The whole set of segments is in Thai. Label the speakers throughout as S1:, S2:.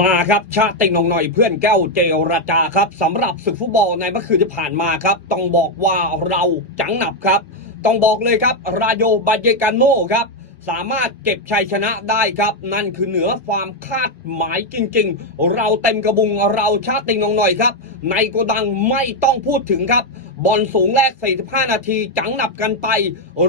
S1: มาครับชาติงนองหน่อยเพื่อนแก้วเจรจาครับสำหรับศึกฟุตบอลในเมื่อคืนที่ผ่านมาครับ ต้องบอกว่าเราจังหนับครับ ต้องบอกเลยครับราโยบาเยกาโนครับสามารถเก็บชัยชนะได้ครับ นั่นคือเหนือความคาดหมายจริง ๆ เราเต็มกระบุงเราชาติงนองหน่อยครับ ในโกดังไม่ต้องพูดถึงครับบอลสูงแรก 45 นาที จังหนับกันไป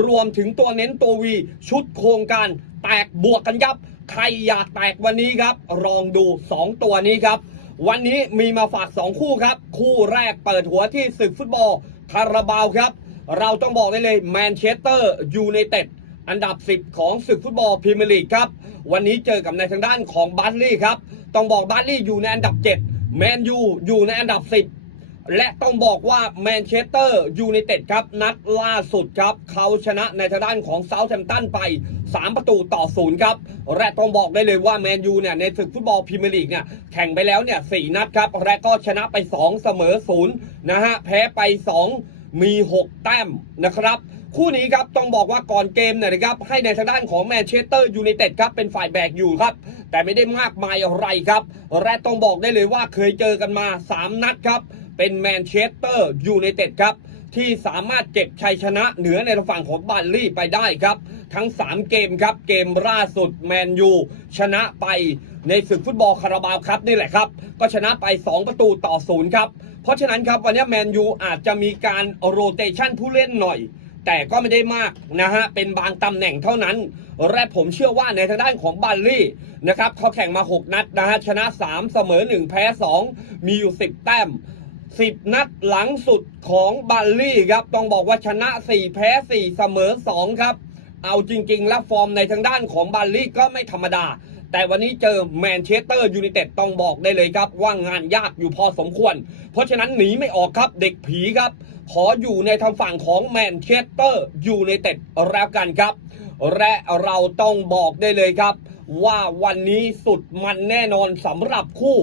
S1: รวมถึงตัวเน้นตัววี ชุดโครงการแตกบวกกันยับ ใครอยากแตกวันนี้ครับ ลองดู 2 ตัวนี้ครับ วันนี้มีมาฝาก 2 คู่ครับ คู่แรกเปิดหัวที่ศึกฟุตบอลคาราบาวครับ เราต้องบอกได้เลยแมนเชสเตอร์ยูไนเต็ดอันดับ 10 ของศึกฟุตบอลพรีเมียร์ลีกครับ วันนี้เจอกับในทางด้านของบัตลี่ครับ ต้องบอกบัตลี่อยู่ในอันดับ 7 แมนยูอยู่ในอันดับ 10และต้องบอกว่าแมนเชสเตอร์ยูไนเต็ดครับ นัดล่าสุดครับ เขาชนะในทางด้านของเซาท์แฮมป์ตันไป 3 ประตูต่อศูนย์ครับและต้องบอกได้เลยว่าแมนยูเนี่ยในศึกฟุตบอลพรีเมียร์ลีกเนี่ยแข่งไปแล้วเนี่ยสนัดครับและก็ชนะไป 2 เสมอศูนย์นะฮะแพ้ไป 2 มี 6 แต้มนะครับคู่นี้ครับต้องบอกว่าก่อนเกมเนี่ยนะครับให้ในทางด้านของแมนเชสเตอร์ยูไนเต็ดครับเป็นฝ่ายแบกอยู่ครับ แต่ไม่ได้มากมายอะไรครับ และต้องบอกได้เลยว่าเคยเจอกันมา 3 นัดครับ เป็นแมนเชสเตอร์ยูไนเต็ดครับ ที่สามารถเก็บชัยชนะเหนือในฝั่งของบัลลี่ไปได้ครับ ทั้ง 3 เกมครับ เกมล่าสุดแมนยูชนะไปในศึกฟุตบอลคาราบาวครับนี่แหละครับ ก็ชนะไป 2 ประตูต่อศูนย์ครับ เพราะฉะนั้นครับวันนี้แมนยูอาจจะมีการโรเตชันผู้เล่นหน่อย แต่ก็ไม่ได้มากนะฮะ เป็นบางตำแหน่งเท่านั้นและผมเชื่อว่าในทางด้านของบัลลี่นะครับเขาแข่งมา 6 นัดนะฮะชนะ 3 เสมอ 1 แพ้ 2 มีอยู่ 10 แต้ม10 นัดหลังสุดของบัลลี่ครับ ต้องบอกว่าชนะ 4 แพ้ 4 เสมอ 2 ครับ เอาจริง ๆ แล้วฟอร์มในทางด้านของบัลลี่ก็ไม่ธรรมดา แต่วันนี้เจอแมนเชสเตอร์ยูไนเต็ดต้องบอกได้เลยครับ ว่างานยากอยู่พอสมควร เพราะฉะนั้นหนีไม่ออกครับเด็กผีครับ ขออยู่ในทางฝั่งของแมนเชสเตอร์ยูไนเต็ดแล้วกันครับ และเราต้องบอกได้เลยครับ ว่าวันนี้สุดมันแน่นอนสำหรับคู่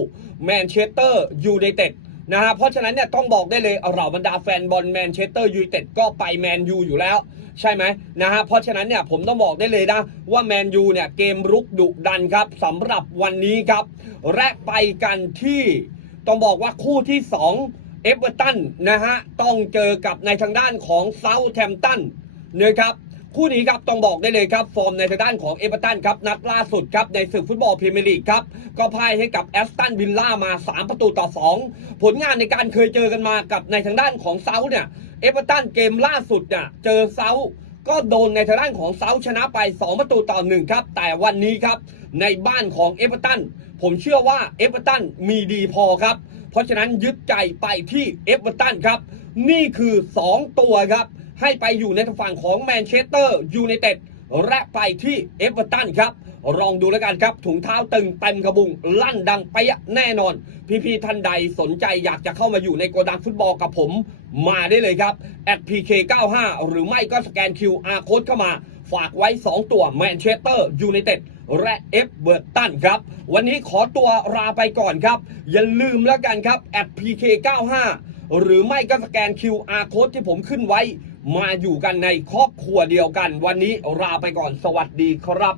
S1: แมนเชสเตอร์ยูไนเต็ดนะฮะเพราะฉะนั้นเนี่ยต้องบอกได้เลยเราบรรดาแฟนบอลแมนเชสเตอร์ยูไนเต็ดก็ไปแมนยูอยู่แล้ว ใช่ไหมนะฮะเพราะฉะนั้นเนี่ยผมต้องบอกได้เลยนะว่าแมนยูเนี่ยเกมรุกดุดันครับสำหรับวันนี้ครับและไปกันที่ต้องบอกว่าคู่ที่ 2 เอเวอร์ตันนะฮะต้องเจอกับในทางด้านของเซาท์แทมป์ตันนะครับ คู่นี้ครับต้องบอกได้เลยครับ ฟอร์มในทางด้านของเอเวอร์ตันครับ นัดล่าสุดครับ ในศึกฟุตบอลพรีเมียร์ลีกครับ ก็พ่ายให้กับแอสตันวิลล่ามา 3 ประตูต่อ 2 ผลงานในการเคยเจอกันมากับในทางด้านของเซาท์เนี่ยเอเวอร์ตันเกมล่าสุดเนี่ยเจอเซาท์ก็โดนในทางด้านของเซาท์ชนะไป 2 ประตูต่อหนึ่งครับ แต่วันนี้ครับในบ้านของเอเวอร์ตันผมเชื่อว่าเอเวอร์ตันมีดีพอครับ เพราะฉะนั้นยึดใจไปที่เอเวอร์ตันครับ นี่คือ 2 ตัวครับ ให้ไปอยู่ในฝั่งของแมนเชสเตอร์ยูไนเต็ดและไปที่เอเวอร์ตันครับลองดูแล้วกันครับ ถุงเท้าตึงเต็มกระบุง ลั่นดังไปแน่นอน พี่ๆท่านใดสนใจอยากจะเข้ามาอยู่ในโกดังฟุตบอลกับผม มาได้เลยครับ @pk95 หรือไม่ก็สแกน QR code เข้ามา ฝากไว้ 2 ตัวแมนเชสเตอร์ยูไนเต็ดและเอฟเบอร์ตันครับ วันนี้ขอตัวลาไปก่อนครับ อย่าลืมแล้วกันครับ @pk95 หรือไม่ก็สแกน QR code ที่ผมขึ้นไว้ มาอยู่กันในครอบครัวเดียวกัน วันนี้ลาไปก่อนสวัสดีครับ